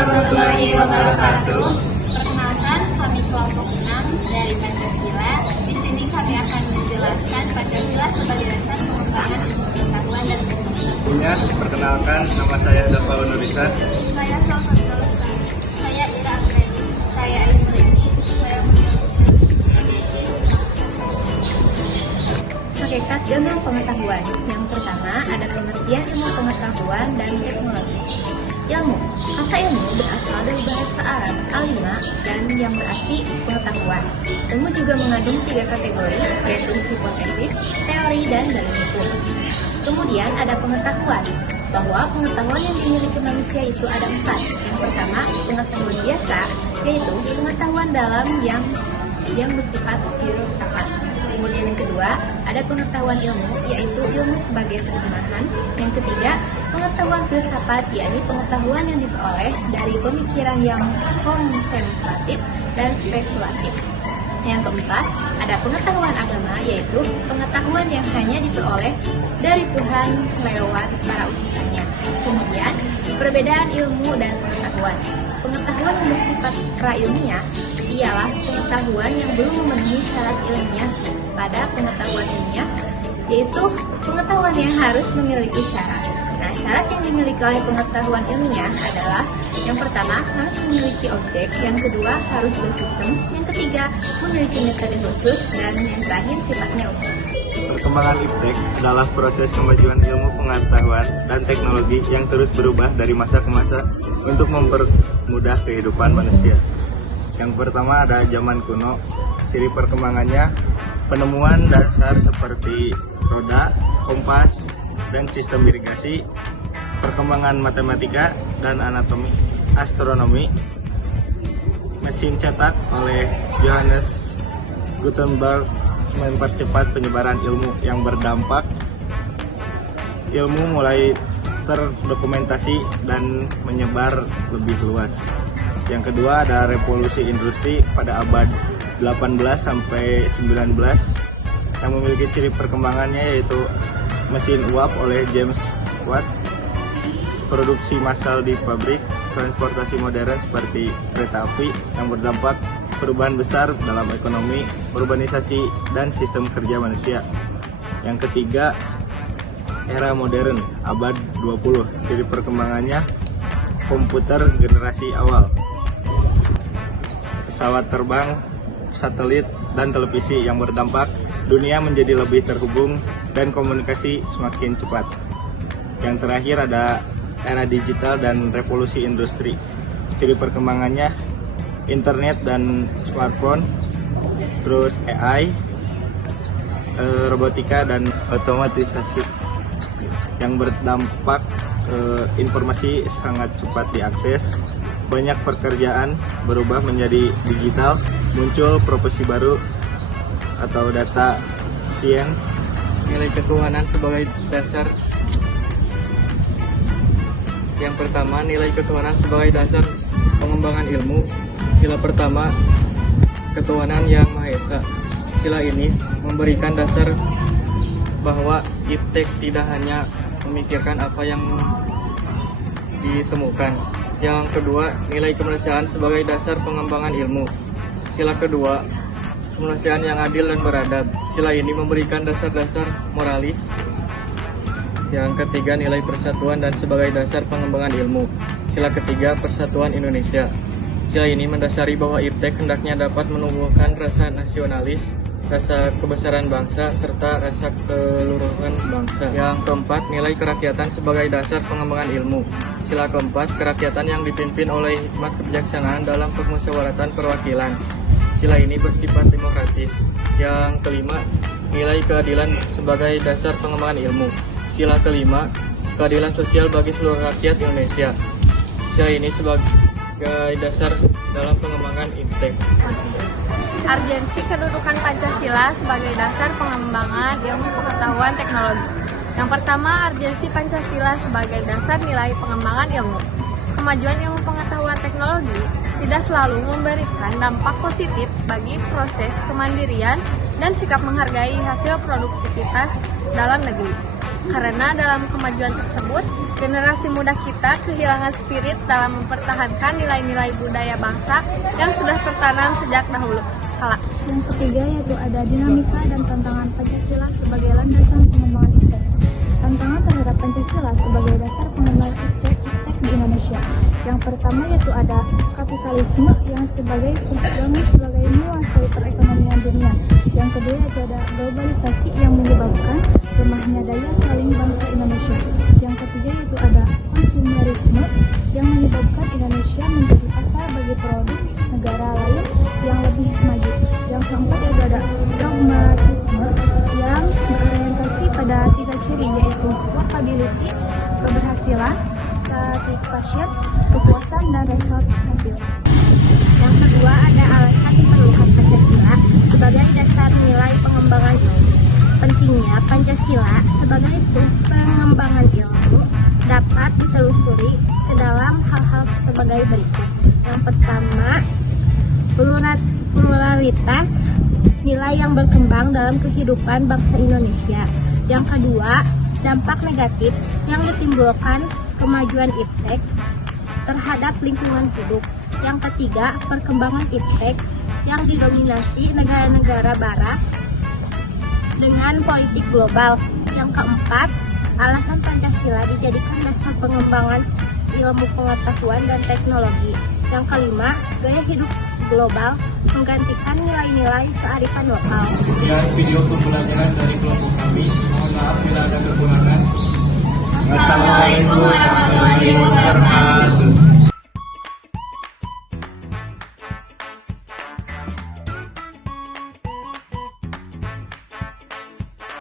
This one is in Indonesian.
warahmatullahi wabarakatuh. Perkenalkan, kami kelompok 6 dari Pancasila. Di sini kami akan menjelaskan Pancasila sebagai dasar pengembangan pengetahuan dan teknologi. Perkenalkan, nama saya Dafaul Nurisan. Saya Salsabila Lestari. Saya Ira Apreni. Saya Ayu Melini. Saya Hakikat ilmu pengetahuan. Yang pertama ada pengertian ilmu pengetahuan dan teknologi. Ilmu. Kata ilmu berasal dari bahasa Arab alima dan yang berarti pengetahuan. Ilmu juga mengandung 3 kategori, yaitu hipotesis, teori, dan dalil hukum. Kemudian ada pengetahuan, bahwa pengetahuan yang dimiliki manusia itu ada 4. Yang pertama, pengetahuan biasa, yaitu pengetahuan dalam yang bersifat filsafat. Kemudian yang kedua, ada pengetahuan ilmu, yaitu ilmu sebagai terjemahan. Yang ketiga, pengetahuan filsafat, yakni pengetahuan yang diperoleh dari pemikiran yang kontemplatif dan spekulatif. Yang keempat, ada pengetahuan agama, yaitu pengetahuan yang hanya diperoleh dari Tuhan lewat para utusannya. Kemudian, perbedaan ilmu dan pengetahuan. Pengetahuan yang bersifat pra-ilmiah ialah pengetahuan yang belum memenuhi syarat ilmiah. Pada pengetahuan ilmiah, yaitu pengetahuan yang harus memiliki syarat. Nah, syarat yang dimiliki oleh pengetahuan ilmiah adalah yang pertama, harus memiliki objek, yang kedua, harus bersistem, yang ketiga, memiliki metode khusus, dan yang terakhir, sifatnya umum. Perkembangan iptek adalah proses kemajuan ilmu pengetahuan dan teknologi yang terus berubah dari masa ke masa untuk mempermudah kehidupan manusia. Yang pertama ada zaman kuno. Ciri perkembangannya, penemuan dasar seperti roda, kompas, dan sistem irigasi, perkembangan matematika dan astronomi, mesin cetak oleh Johannes Gutenberg mempercepat penyebaran ilmu yang berdampak. Ilmu mulai terdokumentasi dan menyebar lebih luas. Yang kedua ada revolusi industri pada abad 18 sampai 19 yang memiliki ciri perkembangannya yaitu mesin uap oleh James Watt, produksi massal di pabrik, transportasi modern seperti kereta api yang berdampak perubahan besar dalam ekonomi, urbanisasi, dan sistem kerja manusia. Yang ketiga, era modern, abad 20. Ciri perkembangannya, komputer generasi awal, pesawat terbang, satelit, dan televisi yang berdampak dunia menjadi lebih terhubung dan komunikasi semakin cepat. Yang terakhir ada era digital dan revolusi industri. Ciri perkembangannya internet dan smartphone, terus AI, robotika dan otomatisasi yang berdampak informasi sangat cepat diakses. Banyak pekerjaan berubah menjadi digital, muncul profesi baru atau data science. Nilai ketuhanan sebagai dasar. Yang pertama, nilai ketuhanan sebagai dasar pengembangan ilmu. Sila pertama, ketuhanan yang Maha Esa. Sila ini memberikan dasar bahwa iptek tidak hanya memikirkan apa yang ditemukan. Yang kedua, nilai kemanusiaan sebagai dasar pengembangan ilmu. Sila kedua, kemanusiaan yang adil dan beradab. Sila ini memberikan dasar-dasar moralis. Yang ketiga, nilai persatuan dan sebagai dasar pengembangan ilmu. Sila ketiga, persatuan Indonesia. Sila ini mendasari bahwa iptek hendaknya dapat menumbuhkan rasa nasionalis, rasa kebesaran bangsa, serta rasa keluruhan bangsa. Yang keempat, nilai kerakyatan sebagai dasar pengembangan ilmu. Sila keempat, kerakyatan yang dipimpin oleh hikmat kebijaksanaan dalam permusyawaratan perwakilan. Sila ini bersifat demokratis. Yang kelima, nilai keadilan sebagai dasar pengembangan ilmu. Sila kelima, keadilan sosial bagi seluruh rakyat Indonesia. Sila ini sebagai dasar dalam pengembangan iptek. Urgensi kedudukan Pancasila sebagai dasar pengembangan ilmu pengetahuan teknologi. Yang pertama, urgensi Pancasila sebagai dasar nilai pengembangan ilmu. Kemajuan ilmu pengetahuan teknologi tidak selalu memberikan dampak positif bagi proses kemandirian dan sikap menghargai hasil produktivitas dalam negeri. Karena dalam kemajuan tersebut, generasi muda kita kehilangan spirit dalam mempertahankan nilai-nilai budaya bangsa yang sudah tertanam sejak dahulu kala. Yang ketiga yaitu ada dinamika dan tantangan Pancasila sebagai landasan pengembangan iptek. Tantangan terhadap Pancasila sebagai dasar pengembangan iptek di Indonesia. Yang pertama yaitu ada kapitalisme yang sebagai menguasai perekonomian dunia. Yang kedua yaitu ada globalisasi yang menyebabkan lemahnya daya saing bangsa Indonesia. Yang ketiga yaitu ada konsumerisme yang menyebabkan Indonesia menjadi pasar bagi produk negara lain yang lebih maju. Yang keempat yaitu ada dogmatisme yang berorientasi pada 3 ciri yaitu workability, keberhasilan, satisfaction, kepuasan, dan result hasil. Yang kedua ada alasan diperlukan Pancasila sebagai dasar nilai pengembangan ilmu. Pentingnya Pancasila sebagai pengembangan ilmu dapat ditelusuri ke dalam hal-hal sebagai berikut. Yang pertama, pluralitas nilai yang berkembang dalam kehidupan bangsa Indonesia. Yang kedua, dampak negatif yang ditimbulkan kemajuan iptek terhadap lingkungan hidup. Yang ketiga, perkembangan iptek yang didominasi negara-negara barat dengan politik global. Yang keempat, alasan Pancasila dijadikan dasar pengembangan ilmu pengetahuan dan teknologi. Yang kelima, gaya hidup global menggantikan nilai-nilai kearifan lokal. Sekian video pembelajaran dari kelompok kami. Mohon maaf bila ada kekurangan. Wassalamualaikum warahmatullahi wabarakatuh.